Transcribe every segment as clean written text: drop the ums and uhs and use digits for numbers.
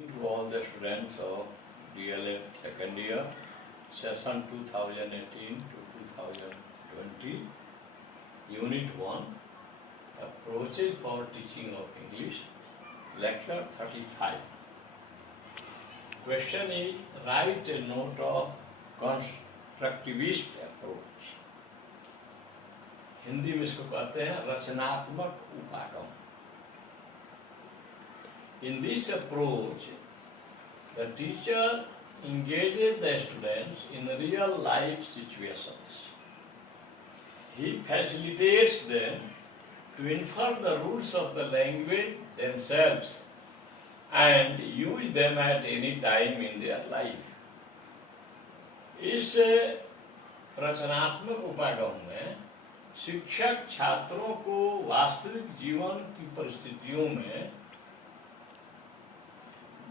To all the students of DLM second year, session 2018 to 2020, Unit 1, Approaches for Teaching of English, Lecture 35. Question is, write a note of constructivist approach. Hindi में इसको कहते हैं रचनात्मक उपागम. In this approach, the teacher engages the students in real life situations. He facilitates them to infer the rules of the language themselves and use them at any time in their life. इस रचनात्मक उपागम में शिक्षक छात्रों को वास्तविक जीवन की परिस्थितियों में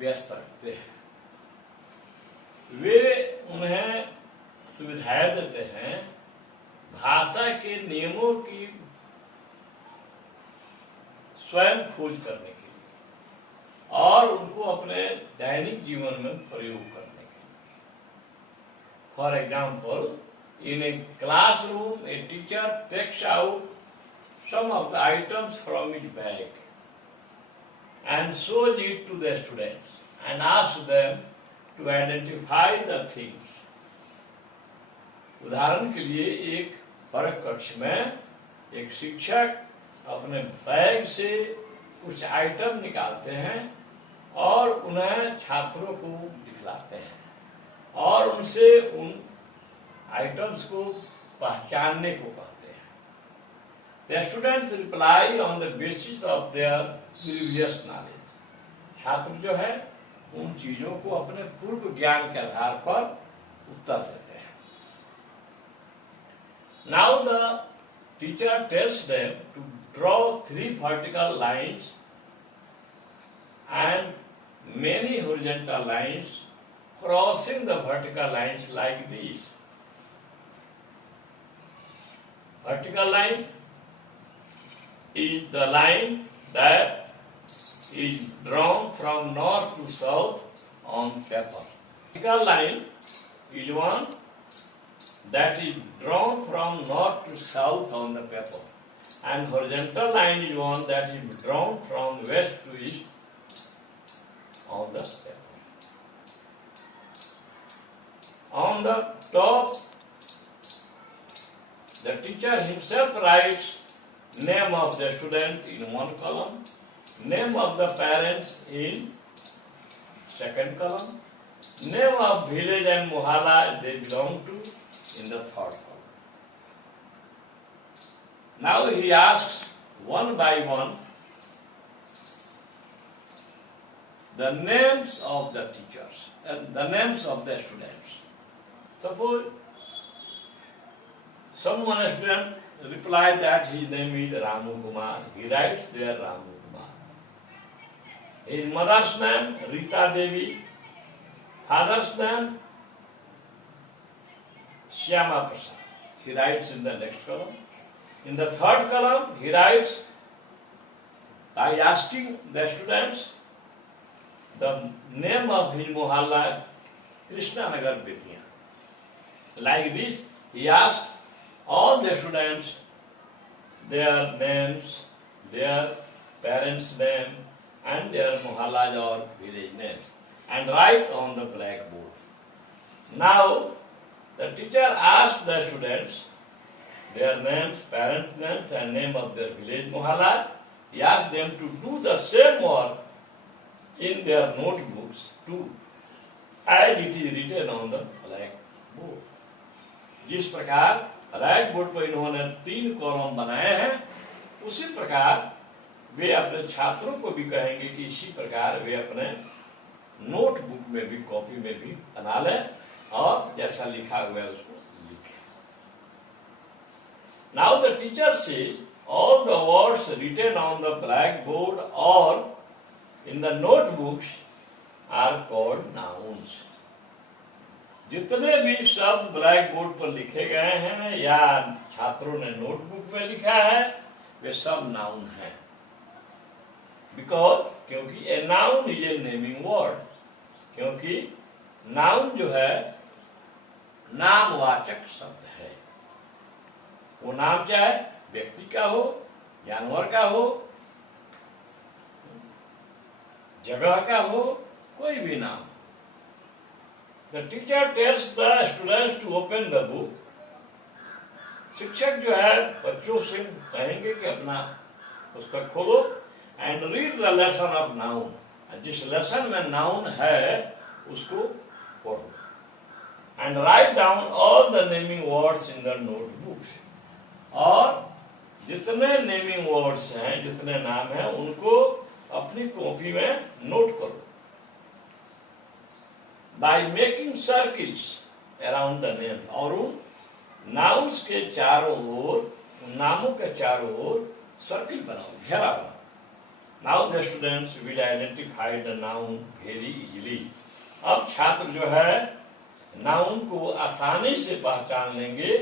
व्यस्त रखते हैं. वे उन्हें सुविधाएं देते हैं भाषा के नियमोकी स्वयं खोज करने के लिए और उनको अपने दैनिक जीवन में प्रयोग करने के लिए. For example, in a classroom, a teacher takes out some of the items from his bag and shows it to the students and asks them to identify the things. उदाहरण के लिए एक वर्ग कक्ष में एक शिक्षक अपने बैग से कुछ आइटम निकालते हैं और उन्हें छात्रों को दिखलाते हैं और उनसे उन आइटम्स को पहचानने को कहते हैं. The students reply on the basis of their previous knowledge. छात्र जो है उन चीजों को अपने पूर्व ज्ञान के आधार पर उत्तर देते हैं. Now the teacher tells them to draw 3 vertical lines and many horizontal lines crossing the vertical lines like this. Vertical line is the line that is drawn from north to south on paper. Vertical line is one that is drawn from north to south on the paper, and horizontal line is one that is drawn from west to east on the paper. On the top, the teacher himself writes name of the student in one column, name of the parents in second column, name of village and mohalla they belong to in the third column. Now he asks one by one the names of the teachers and the names of the students. Suppose someone student replied that his name is Ramu Kumar. He writes there Ramu Kumar. His mother's name Rita Devi. Father's name Shyama Prasad. He writes in the next column. In the third column, he writes by asking the students the name of his mohalla, Krishna Nagar Betiya. Like this, he asked all the students their names, their parents' name, and their mohallas or village names, and write on the blackboard. Now, the teacher asks the students their names, parents' names, and name of their village mohallas. He asks them to do the same work in their notebooks too, as it is written on the blackboard. जिस प्रकार black board पर इन्होंने 3 column बनाए हैं, उसी प्रकार वे अपने छात्रों को भी कहेंगे कि इसी प्रकार वे अपने नोटबुक में भी, कॉपी में भी बना लें और जैसा लिखा हुआ है उसको लिखें. Now the teacher says all the words written on the blackboard or in the notebooks are called nouns. जितने भी शब्द ब्लैक बोर्ड पर लिखे गए हैं या छात्रों ने नोटबुक में लिखा है वे सब नाउन हैं. बिकॉज क्योंकि a noun is a naming word, क्योंकि नाउन जो है नामवाचक शब्द है। वो नाम चाहे व्यक्ति का हो, जानवर का हो, जगह का हो, कोई भी नाम। The teacher tells the students to open the book. शिक्षक जो है बच्चों से कहेंगे कि अपना पुस्तक खोलो and read the lesson of noun. जिस लेसन में नाउन है उसको पढ़ो and write down all the naming words in the notebooks. और जितने नेमिंग वर्ड्स हैं, जितने नाम हैं, उनको अपनी कॉपी में नोट करो। By making circles around the name. और उन नाउन्स के चारों ओर, नामों के चारों ओर सर्किल बनाओ, घेरा बनाओ। Now the students will identify the noun very easily. अब छात्र जो है नाउन को आसानी से पहचान लेंगे,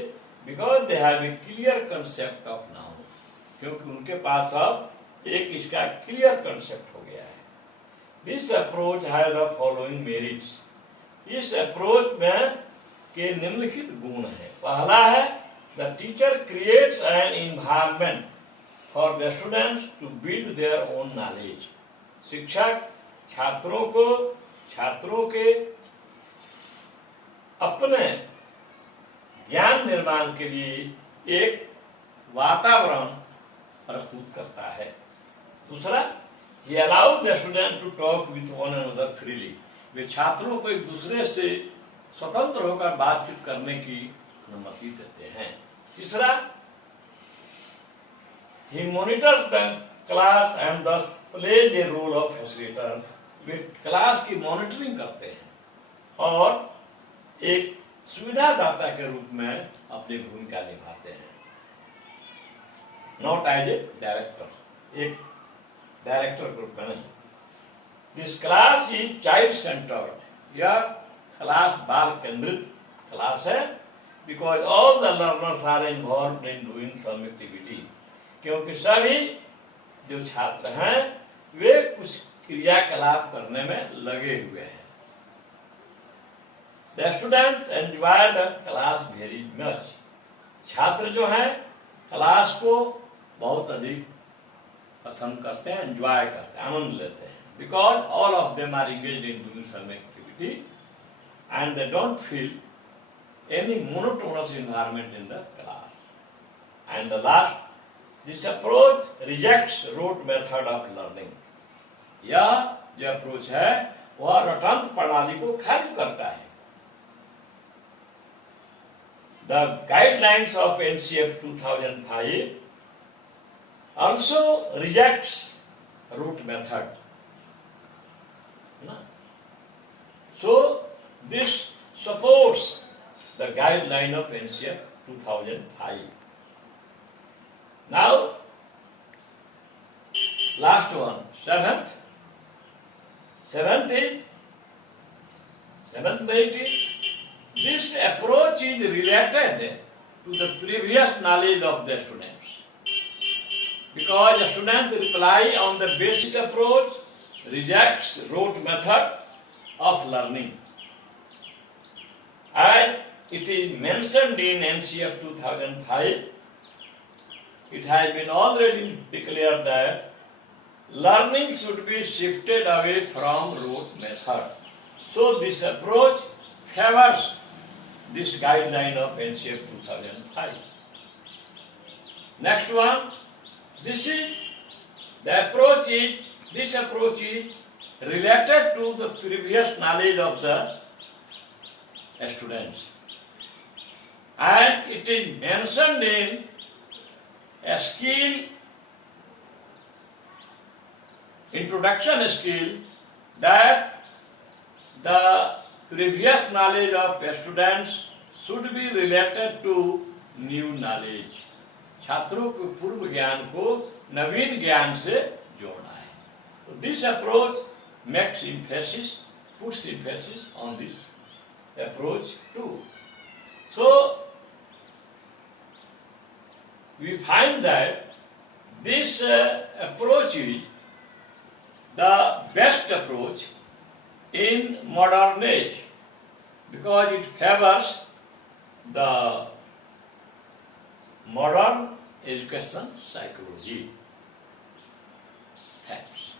because they have a clear concept of noun. क्योंकि उनके पास अब एक इसका क्लियर कंसेप्ट हो गया है। This approach has the following merits. इस अप्रोच में के निम्नलिखित गुण है। पहला है the teacher creates an environment for the students to build their own knowledge. शिक्षक छात्रों के अपने ज्ञान निर्माण के लिए एक वातावरण प्रस्तुत करता है। दूसरा, he allows the student to talk with one another freely। वे छात्रों को एक दूसरे से स्वतंत्र होकर बातचीत करने की अनुमति देते हैं। तीसरा, he monitors the class and thus plays a role of facilitator। Way class की मॉनिटरिंग करते हैं और एक सुविधादाता के रूप में अपनी भूमिका निभाते हैं। नॉट एज ए डायरेक्टर, एक डायरेक्टर के रूप में नहीं। This class is child centred. यह क्लास बाल केंद्रित क्लास है, because all the learners are involved in doing some activity. क्योंकि सभी जो छात्र हैं वे कुछ क्रियाकलाप करने में लगे हुए हैं। The students enjoy the class very much. छात्र जो हैं क्लास को बहुत अधिक पसंद करते हैं, एंजॉय करते हैं, आनंद लेते हैं। Because all of them are engaged in doing some activity and they don't feel any monotonous environment in the class. And the last, this approach rejects rote method of learning। यह जो approach है वह रटंत प्रणाली को खारिज करता है। The guidelines of NCF 2005 also rejects rote method। So this supports the guideline of NCF 2005. Now, last one, seventh merit is this approach is related to the previous knowledge of the students, because the students rely on the basic approach, rejects rote method of learning. As it is mentioned in NCF 2005, it has been already declared that learning should be shifted away from rote method. So this approach favors this guideline of NCF 2005. Next one, this approach is related to the previous knowledge of the students, and it is mentioned in a skill introduction skill that the previous knowledge of students should be related to new knowledge। छात्रों के पूर्व ज्ञान को नवीन ज्ञान से जोड़ना है। तो this approach puts emphasis on this approach too। So we find that this approach is the best approach in modern age because it favors the modern education psychology. Thanks.